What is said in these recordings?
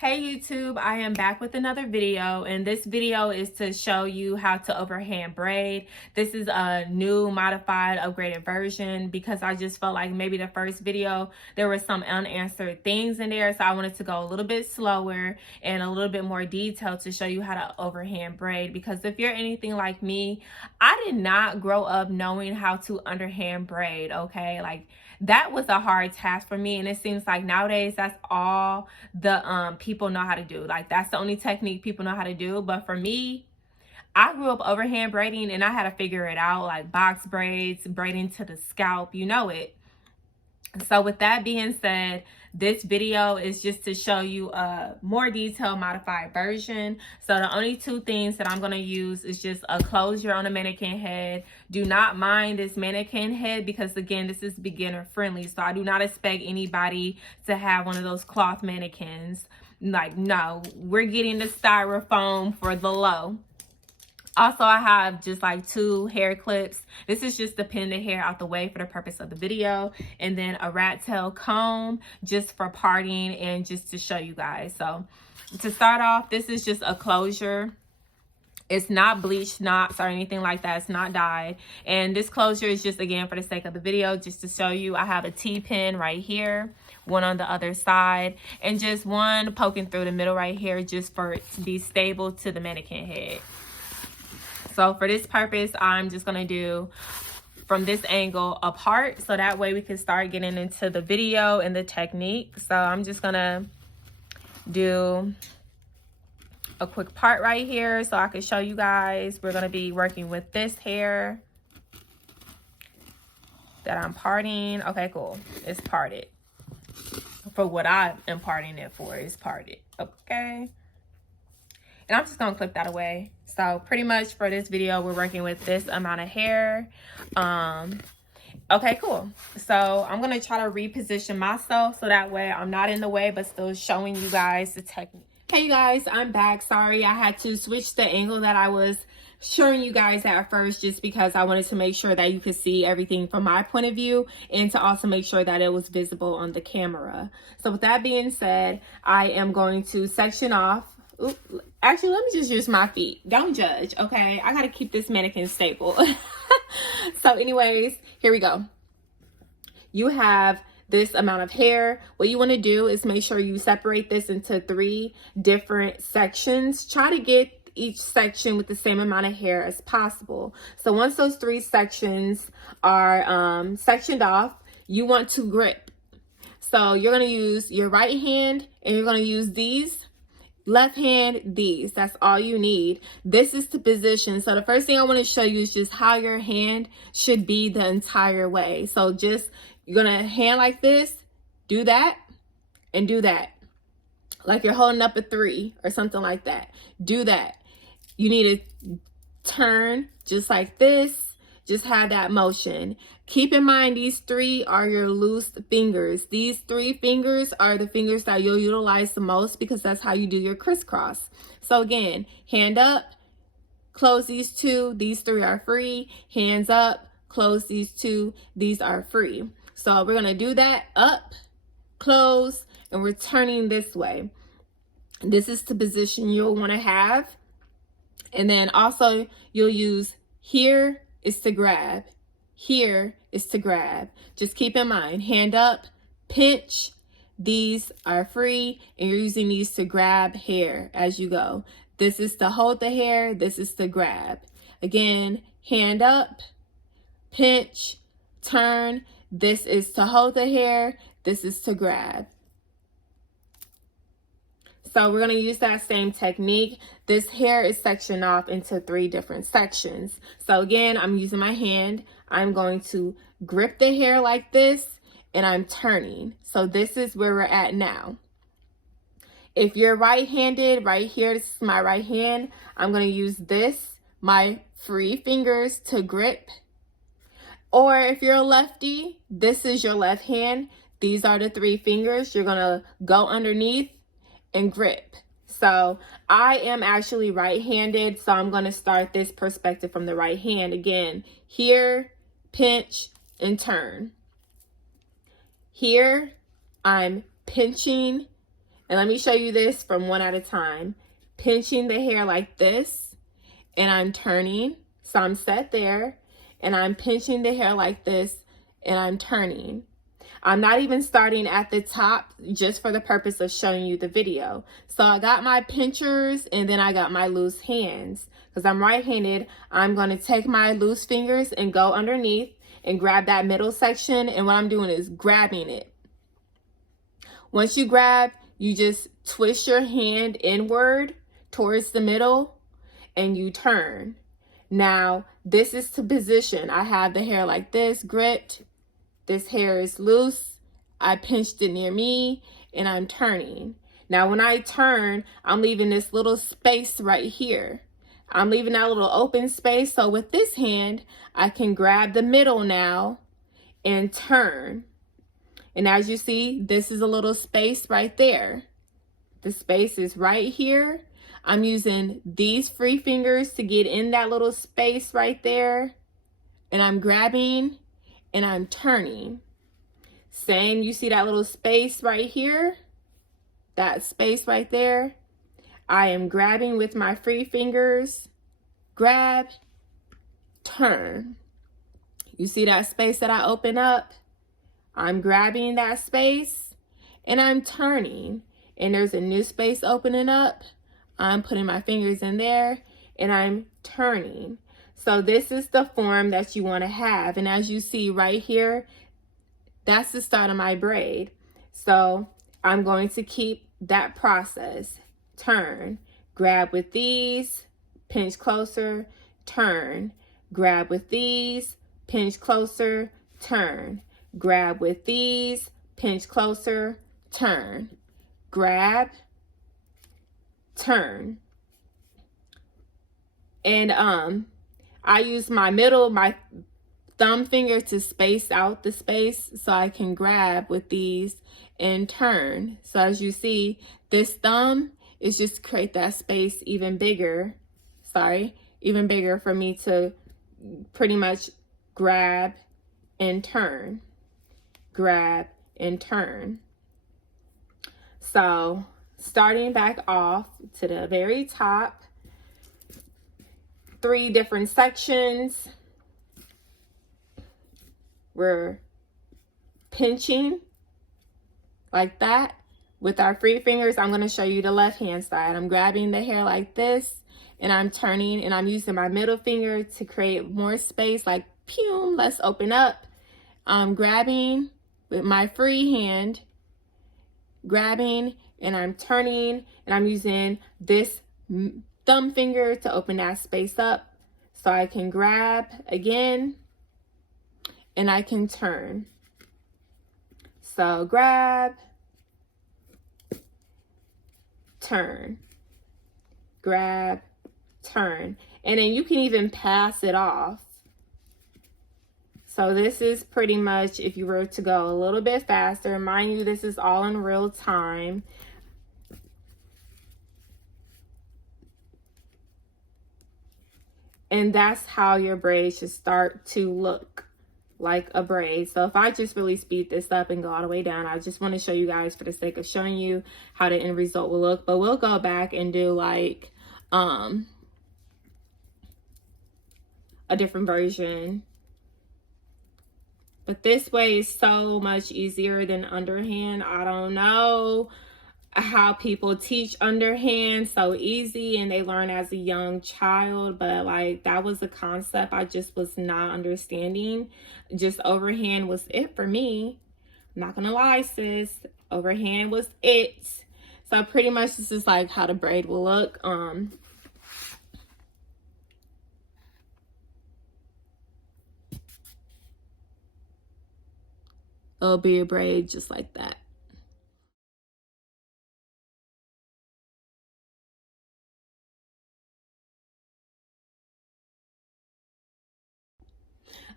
Hey YouTube, I am back with another video, and this video is to show you how to overhand braid. This is a new modified upgraded version because I just felt like maybe the first video there were some unanswered things in there, so I wanted to go a little bit slower and a little bit more detailed to show you how to overhand braid. Because if you're anything like me, I did not grow up knowing how to underhand braid. Okay, like that was a hard task for me, and it seems like nowadays that's all the people know how to do. Like that's the only technique people know how to do. But for me, I grew up overhand braiding and I had to figure it out, like box braids, braiding to the scalp, you know it. So with that being said, this video is just to show you a more detailed modified version. So the only two things that I'm going to use is just a closure on the mannequin head. Do not mind this mannequin head because again, this is beginner friendly. So I do not expect anybody to have one of those cloth mannequins. Like, no, we're getting the styrofoam for the low. Also, I have just like 2 hair clips. This is just to pin the hair out the way for the purpose of the video. And then a rat tail comb just for parting and just to show you guys. So to start off, this is just a closure. It's not bleached knots or anything like that. It's not dyed. And this closure is just, again, for the sake of the video, just to show you. I have a T-pin right here, one on the other side, and just one poking through the middle right here just for it to be stable to the mannequin head. So for this purpose, I'm just going to do from this angle apart. So that way we can start getting into the video and the technique. So I'm just going to do a quick part right here so I can show you guys. We're going to be working with this hair that I'm parting. Okay, cool. It's parted. For what I am parting it for, it's parted. Okay. And I'm just going to clip that away. So pretty much for this video, we're working with this amount of hair. Okay, cool. So I'm going to try to reposition myself so that way I'm not in the way, but still showing you guys the technique. Hey you guys, I'm back. Sorry, I had to switch the angle that I was showing you guys at first just because I wanted to make sure that you could see everything from my point of view and to also make sure that it was visible on the camera. So with that being said, I am going to section off. Ooh, actually, let me just use my feet. Don't judge, okay? I gotta keep this mannequin stable. So anyways, here we go. You have this amount of hair. What you want to do is make sure you separate this into 3 different sections. Try to get each section with the same amount of hair as possible. So once those 3 sections are sectioned off, you want to grip. So you're going to use your right hand and you're going to use these. Left hand, these. That's all you need. This is to position. So the first thing I want to show you is just how your hand should be the entire way. So just, you're going to hand like this, do that, and do that. Like you're holding up a 3 or something like that. Do that. You need to turn just like this. Just have that motion. Keep in mind, these 3 are your loose fingers. These 3 fingers are the fingers that you'll utilize the most because that's how you do your crisscross. So again, hand up, close these 2. These 3 are free. Hands up, close these 2. These are free. So we're going to do that up, close, and we're turning this way. This is the position you'll want to have. And then also you'll use here is to grab. Here is to grab. Just keep in mind, hand up, pinch. These are free, and you're using these to grab hair as you go. This is to hold the hair. This is to grab. Again, hand up, pinch, turn. This is to hold the hair. This is to grab. So we're going to use that same technique. This hair is sectioned off into 3 different sections. So again, I'm using my hand. I'm going to grip the hair like this, and I'm turning. So this is where we're at now. If you're right-handed, right here, this is my right hand, I'm going to use this, my free fingers to grip. Or if you're a lefty, this is your left hand. These are the 3 fingers. You're going to go underneath and grip. So I am actually right-handed, so I'm going to start this perspective from the right hand. Again, here, pinch, and turn. Here, I'm pinching And let me show you this from one at a time. Pinching the hair like this, and I'm turning. So I'm set there, and I'm pinching the hair like this, and I'm turning. I'm not even starting at the top just for the purpose of showing you the video. So I got my pinchers, and then I got my loose hands. Because I'm right-handed, I'm going to take my loose fingers and go underneath and grab that middle section. And what I'm doing is grabbing it. Once you grab, you just twist your hand inward towards the middle and you turn. Now, this is to position. I have the hair like this, gripped. This hair is loose. I pinched it near me and I'm turning. Now, when I turn, I'm leaving this little space right here. I'm leaving that little open space. So with this hand, I can grab the middle now and turn. And as you see, this is a little space right there. The space is right here. I'm using these free fingers to get in that little space right there. And I'm grabbing and I'm turning. Same, you see that little space right here? That space right there. I am grabbing with my free fingers. Grab, turn. You see that space that I open up? I'm grabbing that space and I'm turning. And there's a new space opening up. I'm putting my fingers in there and I'm turning. So this is the form that you want to have. And as you see right here, that's the start of my braid. So I'm going to keep that process. Turn, grab with these, pinch closer, turn, grab with these, pinch closer, turn, grab with these, pinch closer, turn, grab, turn. And I use my thumb finger to space out the space so I can grab with these and turn. So as you see, this thumb is just to create that space even bigger, even bigger for me to pretty much grab and turn, grab and turn. So starting back off to the very top, 3 different sections. We're pinching like that with our free fingers. I'm going to show you the left hand side. I'm grabbing the hair like this and I'm turning and I'm using my middle finger to create more space, like pew, let's open up. I'm grabbing with my free hand, grabbing and I'm turning and I'm using this thumb finger to open that space up so I can grab again and I can turn. So grab, turn, grab, turn. And then you can even pass it off. So this is pretty much if you were to go a little bit faster. Mind you, this is all in real time. And that's how your braid should start to look, like a braid. So if I just really speed this up and go all the way down, I just want to show you guys for the sake of showing you how the end result will look. But we'll go back and do like a different version. But this way is so much easier than underhand. I don't know how people teach underhand so easy and they learn as a young child, but like that was a concept I just was not understanding. Just overhand was it for me. I'm not gonna lie, sis, overhand was it. So pretty much this is like how the braid will look. It'll be a braid just like that.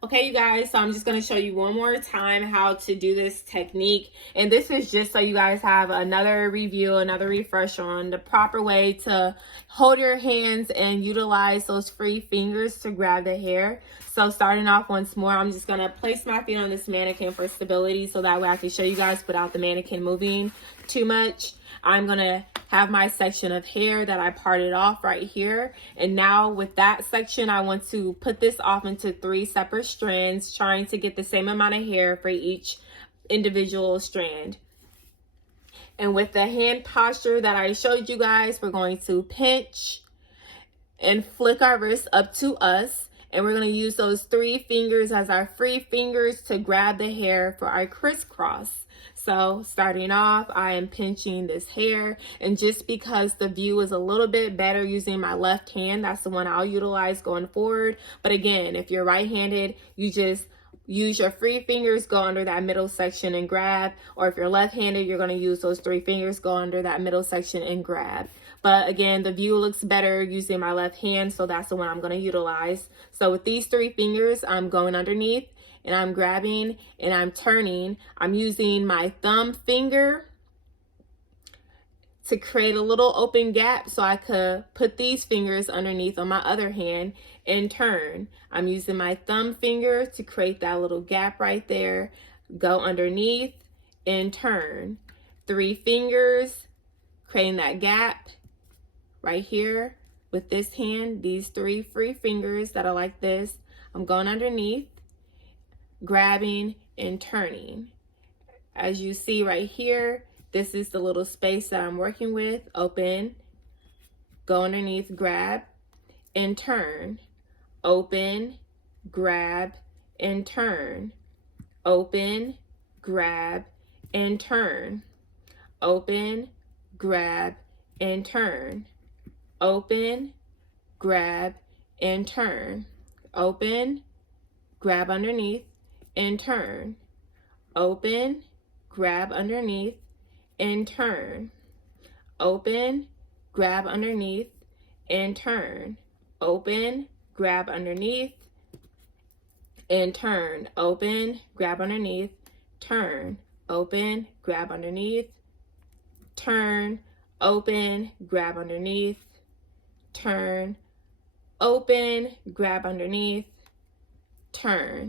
Okay, you guys, so I'm just going to show you one more time how to do this technique. And this is just so you guys have another review, another refresher on the proper way to hold your hands and utilize those free fingers to grab the hair. So starting off once more, I'm just going to place my feet on this mannequin for stability so that way I can show you guys without the mannequin moving too much. I'm going to have my section of hair that I parted off right here. And now with that section, I want to put this off into 3 separate strands, trying to get the same amount of hair for each individual strand. And with the hand posture that I showed you guys, we're going to pinch and flick our wrists up to us. And we're going to use those 3 fingers as our free fingers to grab the hair for our crisscross. So starting off, I am pinching this hair, and just because the view is a little bit better using my left hand, that's the one I'll utilize going forward. But again, if you're right-handed, you just use your free fingers, go under that middle section and grab. Or if you're left-handed, you're going to use those 3 fingers, go under that middle section and grab. But again, the view looks better using my left hand, so that's the one I'm going to utilize. So with these 3 fingers, I'm going underneath, and I'm grabbing and I'm turning. I'm using my thumb finger to create a little open gap so I could put these fingers underneath on my other hand and turn. I'm using my thumb finger to create that little gap right there, go underneath and turn. 3 fingers, creating that gap right here with this hand, these 3 free fingers that are like this. I'm going underneath, grabbing and turning. As you see right here, this is the little space that I'm working with. Open, go underneath, grab and turn. Open, grab and turn. Open, grab and turn. Open, grab and turn. Open, grab and turn. Open, grab underneath and turn. Open, grab underneath and turn. Open, grab underneath and turn. Open, grab underneath and turn. Open, grab underneath, turn. Open, grab underneath, turn. Open, grab underneath, turn. Open, grab underneath, turn.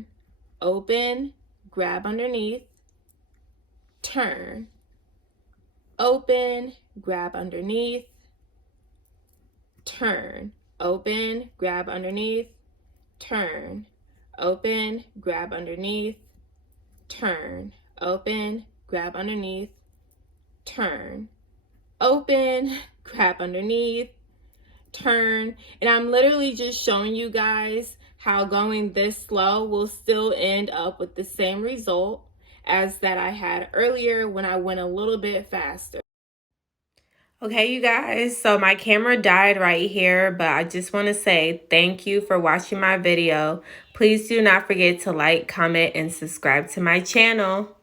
Open, grab underneath, turn. Open, grab underneath, turn. Open, grab underneath, turn. Open, grab underneath, turn. Open, grab underneath, turn. Open, grab underneath, turn. And I'm literally just showing you guys how going this slow will still end up with the same result as that I had earlier when I went a little bit faster. Okay, you guys, so my camera died right here, but I just want to say thank you for watching my video. Please do not forget to like, comment, and subscribe to my channel.